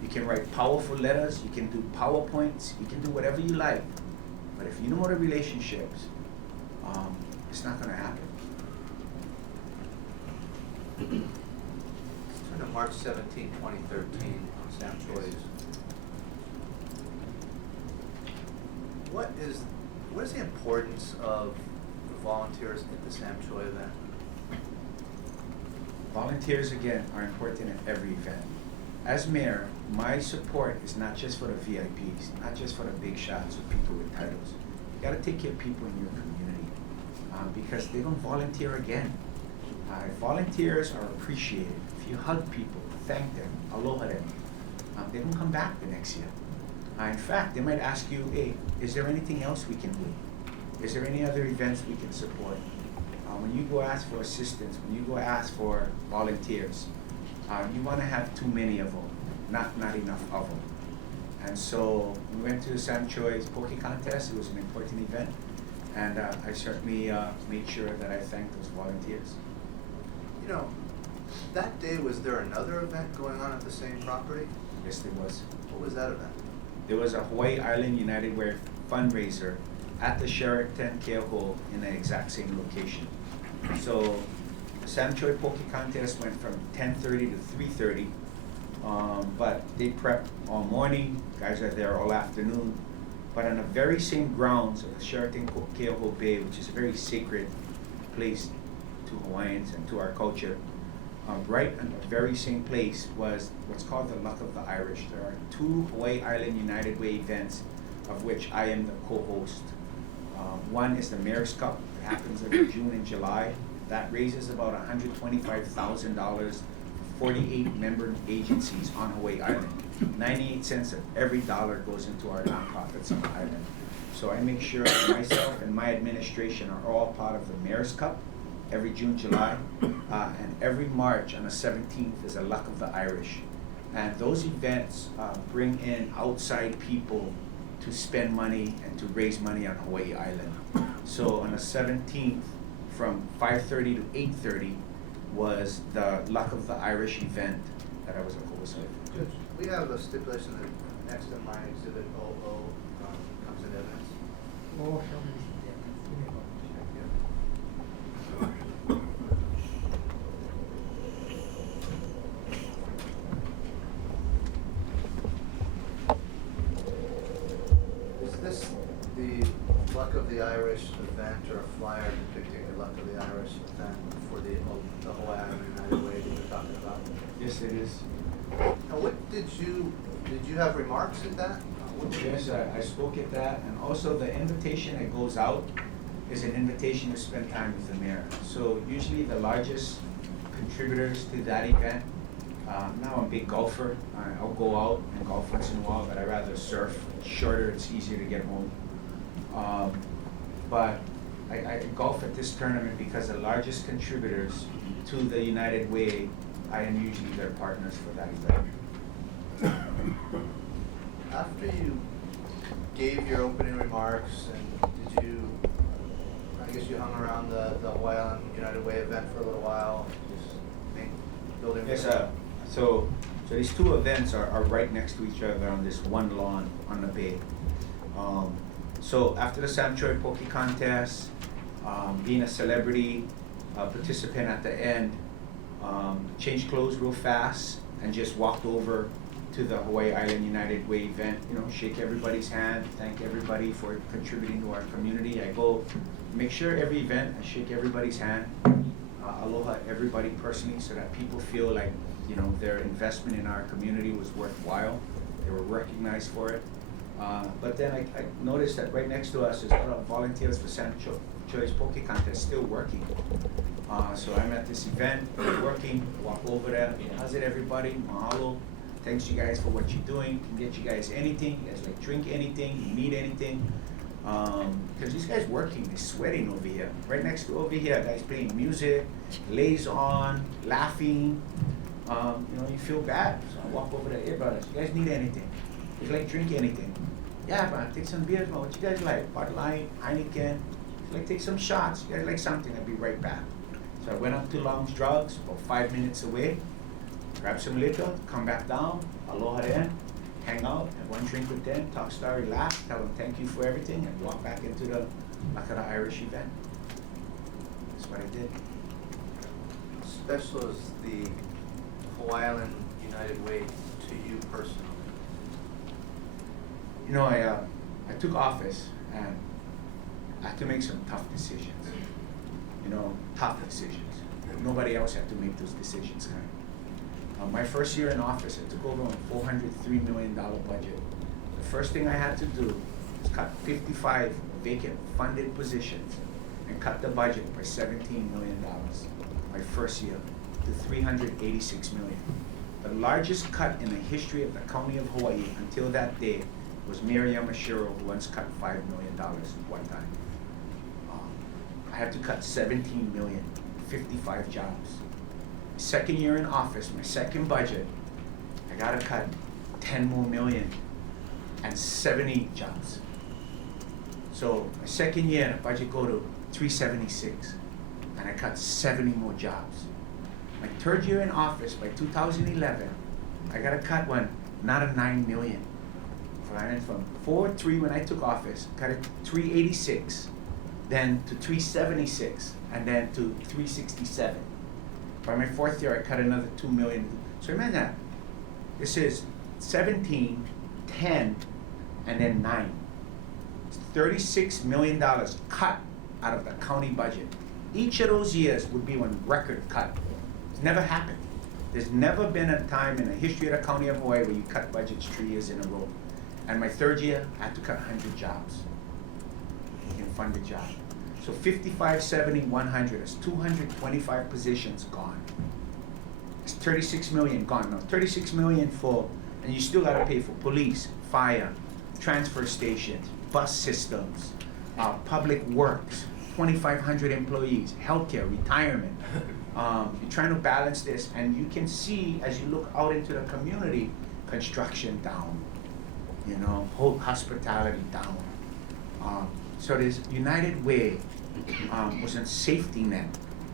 you can write powerful letters, you can do PowerPoints, you can do whatever you like. But if you know the relationships, it's not gonna happen. Let's turn to March 17, 2013 on Sam Choi's. What is the importance of the volunteers at the Sam Choi event? Volunteers, again, are important at every event. As mayor, my support is not just for the VIPs, not just for the big shots or people with titles. You gotta take care of people in your community, because they don't volunteer again. Volunteers are appreciated. If you hug people, thank them, aloha them, they don't come back the next year. In fact, they might ask you, hey, is there anything else we can do? Is there any other events we can support? When you go ask for assistance, when you go ask for volunteers, you want to have too many of them, not enough of them. And so we went to the Sam Choi's Poke Contest. It was an important event, and I certainly made sure that I thanked those volunteers. You know, that day, was there another event going on at the same property? Yes, there was. What was that event? There was a Hawaii Island United Way fundraiser at the Sheraton Keoho in the exact same location. So the Sam Choi Poke Contest went from 10:30 to 3:30, but they prep all morning, guys are there all afternoon. But on the very same grounds of the Sheraton Keoho Bay, which is a very sacred place to Hawaiians and to our culture, right in the very same place was what's called the Luck of the Irish. There are 2 Hawaii Island United Way events, of which I am the co-host. One is the Mayor's Cup. It happens every June and July. That raises about $125,000 for 48 member agencies on Hawaii Island. 98 cents of every dollar goes into our nonprofits on the island. So I make sure that myself and my administration are all part of the Mayor's Cup every June, July, and every March on the 17th is a Luck of the Irish. And those events bring in outside people to spend money and to raise money on Hawaii Island. So on the 17th, from 5:30 to 8:30 was the Luck of the Irish event that I was a co-host of. Judge, we have a stipulation that next in line exhibit 00 comes in evidence. Oh, show me. Yeah, give me a moment. Is this the Luck of the Irish event or a flyer depicting the Luck of the Irish event for the Hawaii Island United Way that you're talking about? Yes, it is. Now, what did you have remarks at that? Yes, I spoke at that, and also the invitation that goes out is an invitation to spend time with the mayor. So usually the largest contributors to that event, now I'm a big golfer, I'll go out and golf once in a while, but I rather surf. It's shorter, it's easier to get home. But I golf at this tournament because the largest contributors to the United Way, I am usually their partners for that event. After you gave your opening remarks, and I guess you hung around the Hawaii Island United Way event for a little while, just building. Yes, so these 2 events are right next to each other on this one lawn on the bay. So after the Sam Choi Poke Contest, being a celebrity participant at the end, changed clothes real fast and just walked over to the Hawaii Island United Way event, you know, shake everybody's hand, thank everybody for contributing to our community. I go make sure every event, I shake everybody's hand, aloha everybody personally so that people feel like, you know, their investment in our community was worthwhile. They were recognized for it. But then I noticed that right next to us is Volunteers for San Choi's Poke Contest still working. So I'm at this event, working, walk over there, how's it everybody, mahalo. Thanks you guys for what you're doing. Can get you guys anything. You guys like drink anything. You need anything. Because these guys working, they're sweating over here. Right next to over here, guys playing music, lays on, laughing. You know, you feel bad. So I walk over there, hey brothers, you guys need anything? You like drink anything? Yeah, man, take some beers, man. What you guys like? Bud Light, Heineken. Like take some shots. You guys like something? I'll be right back. So I went up to Lounge Drugs, about 5 minutes away. Grab some liquor, come back down, aloha then, hang out, have one drink with them, talk story, laugh, tell them thank you for everything, and walk back into the Makara Irish event. That's what I did. Special is the Hawaii Island United Way to you personally? You know, I took office and I had to make some tough decisions. You know, tough decisions. Nobody else had to make those decisions, kind of. My first year in office, I took over a $403 million budget. The first thing I had to do was cut 55 vacant funded positions and cut the budget by $17 million my first year to $386 million. The largest cut in the history of the county of Hawaii until that day was Mayor Yamashiro, who once cut $5 million at one time. I had to cut 17 million, 55 jobs. Second year in office, my second budget, I gotta cut 10 more million and 70 jobs. So my second year, the budget go to 376, and I cut 70 more jobs. My third year in office, by 2011, I gotta cut another 9 million. So I went from 403 when I took office, cut it 386, then to 376, and then to 367. By my fourth year, I cut another 2 million. So remember that. This is 17, 10, and then 9. It's $36 million cut out of the county budget. Each of those years would be one record cut. It's never happened. There's never been a time in the history of the county of Hawaii where you cut budgets 3 years in a row. And my third year, I had to cut 100 jobs in funded jobs. So 55, 70, 100, that's 225 positions gone. It's 36 million gone. Now 36 million for, and you still gotta pay for police, fire, transfer stations, bus systems, public works, 2,500 employees, healthcare, retirement. You're trying to balance this, and you can see as you look out into the community, construction down, you know, whole hospitality down. So this United Way was a safety net.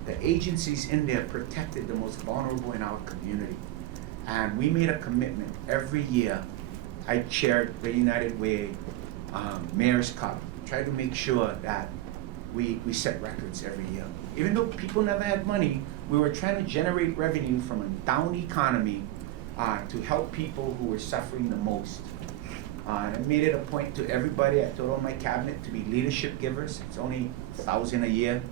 The agencies in there protected the most vulnerable in our community. And we made a commitment every year. I chaired the United Way Mayor's Cup, tried to make sure that we set records every year. Even though people never had money, we were trying to generate revenue from a down economy to help people who were suffering the most. I made it a point to everybody, I told all my cabinet to be leadership givers. It's only $1,000 a year.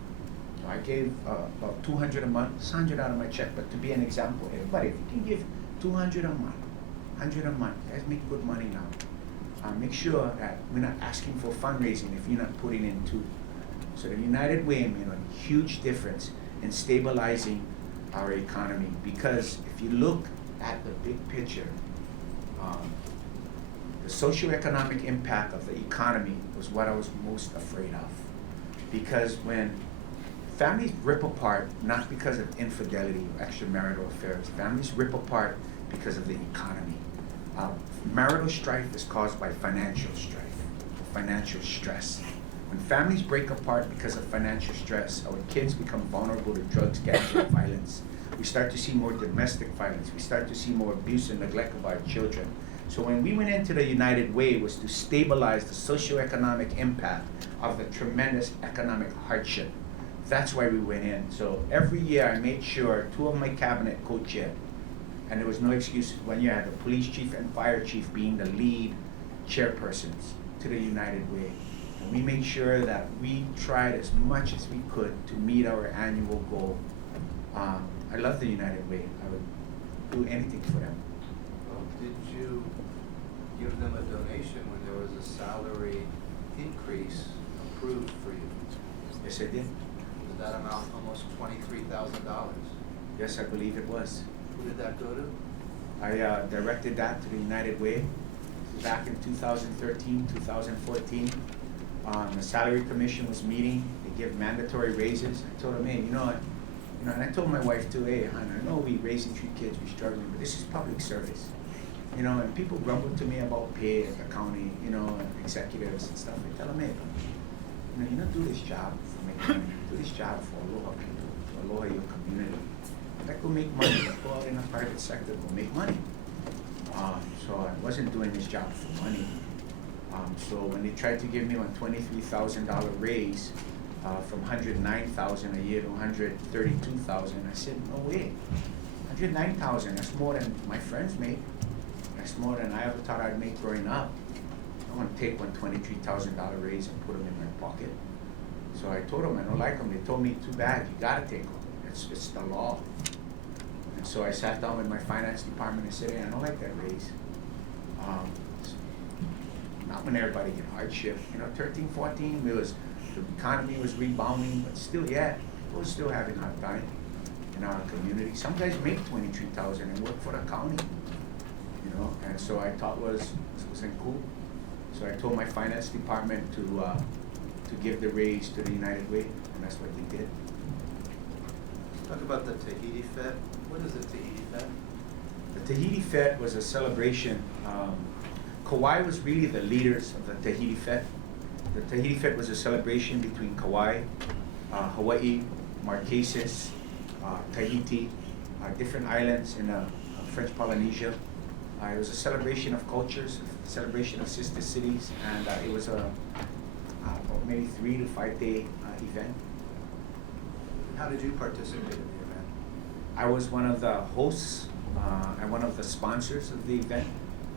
So I gave about 200 a month, it's 100 out of my check, but to be an example, everybody, if you can give 200 a month, 100 a month, you guys make good money now. Make sure that we're not asking for fundraising if you're not putting in too. So the United Way made a huge difference in stabilizing our economy, because if you look at the big picture, the socioeconomic impact of the economy was what I was most afraid of. Because when families rip apart, not because of infidelity or extramarital affairs, families rip apart because of the economy. Marital strife is caused by financial strife, financial stress. When families break apart because of financial stress, our kids become vulnerable to drugs, gadget, violence. We start to see more domestic violence. We start to see more abuse and neglect of our children. So when we went into the United Way, it was to stabilize the socioeconomic impact of the tremendous economic hardship. That's why we went in. So every year I made sure 2 of my cabinet co-chaired, and there was no excuse. One year I had the police chief and fire chief being the lead chairpersons to the United Way. And we made sure that we tried as much as we could to meet our annual goal. I love the United Way. I would do anything for them. Well, did you give them a donation when there was a salary increase approved for you? Yes, I did. Did that amount almost $23,000? Yes, I believe it was. Who did that go to? I directed that to the United Way back in 2013, 2014. The Salary Commission was meeting. They give mandatory raises. I told them, hey, and I told my wife too, hey, hon, I know we raising 3 kids, we're struggling, but this is public service. And people grumble to me about pay at the county, and executives and stuff. I tell them, hey, you don't do this job for making money. Do this job for aloha people, to aloha your community. Let go make money. Go out in the private sector, go make money. So I wasn't doing this job for money. So when they tried to give me a $23,000 raise from $109,000 a year to $132,000, I said, no way. $109,000, that's more than my friends make. That's more than I ever thought I'd make growing up. I want to take one $23,000 raise and put them in my pocket. So I told them I don't like them. They told me, too bad, you gotta take them. It's the law. And so I sat down with my finance department and said, hey, I don't like that raise. Not when everybody get hardship. 13, 14, the economy was rebounding, but still, yeah, people were still having a hard time in our community. Some guys make $23,000 and work for the county, and so I thought this wasn't cool. So I told my finance department to give the raise to the United Way, and that's what they did. Talk about the Tahiti Fete. What is the Tahiti Fete? The Tahiti Fete was a celebration. Kauai was really the leaders of the Tahiti Fete. The Tahiti Fete was a celebration between Kauai, Hawaii, Marquesas, Tahiti, different islands in French Polynesia. It was a celebration of cultures, a celebration of sister cities, and it was a maybe 3 to 5 day event. How did you participate in the event? I was one of the hosts and one of the sponsors of the event.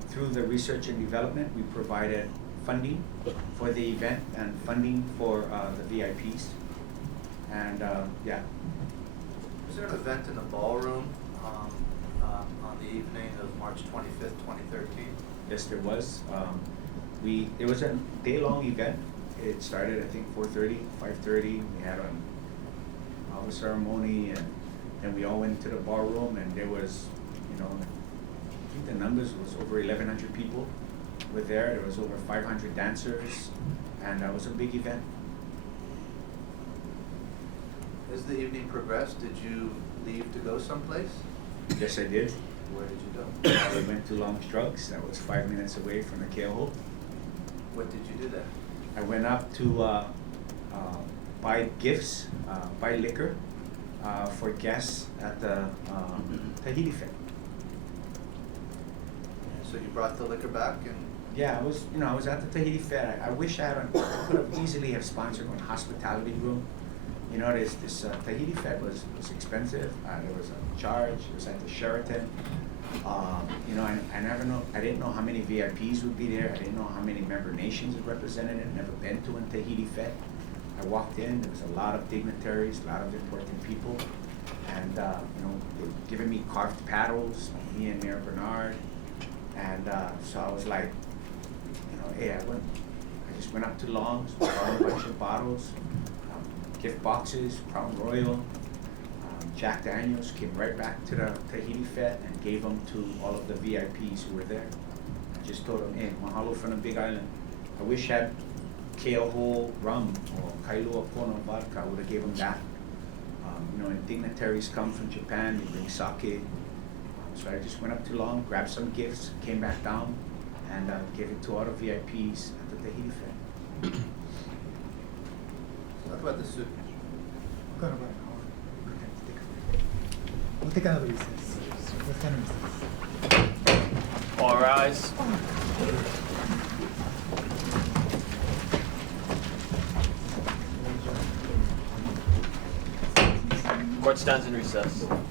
Through the research and development, we provided funding for the event and funding for the VIPs. And yeah. Was there an event in the ballroom on the evening of March 25th, 2013? Yes, there was. It was a day-long event. It started, I think, 4:30, 5:30. We had a ceremony, and then we all went to the ballroom, and there was, I think the numbers was over 1,100 people were there. There was over 500 dancers, and that was a big event. As the evening progressed, did you leave to go someplace? Yes, I did. Where did you go? I went to Long's Drugs. That was 5 minutes away from the Keoho. What did you do there? I went up to buy gifts, buy liquor for guests at the Tahiti Fete. So you brought the liquor back and Yeah, I was at the Tahiti Fete. I wish I could have easily have sponsored one hospitality room. This Tahiti Fete was expensive. There was a charge. It was at the Sheraton. I didn't know how many VIPs would be there. I didn't know how many member nations it represented. I'd never been to a Tahiti Fete. I walked in. There was a lot of dignitaries, a lot of important people, and they were giving me carved paddles, me and Mayor Bernard, and so I was like, hey, I just went up to Long's, bought a bunch of bottles, gift boxes, Crown Royal, Jack Daniels, came right back to the Tahiti Fete and gave them to all of the VIPs who were there. I just told them, hey, mahalo from the Big Island. I wish I had Keoho rum or Kailua Kona vodka. I would have gave them that. And dignitaries come from Japan, they bring sake. So I just went up to Long, grabbed some gifts, came back down, and gave it to all the VIPs at the Tahiti Fete. talk about the soup. We've got about an hour. Okay, we'll take another recess. Let's kind of recess. All rise. Court stands in recess.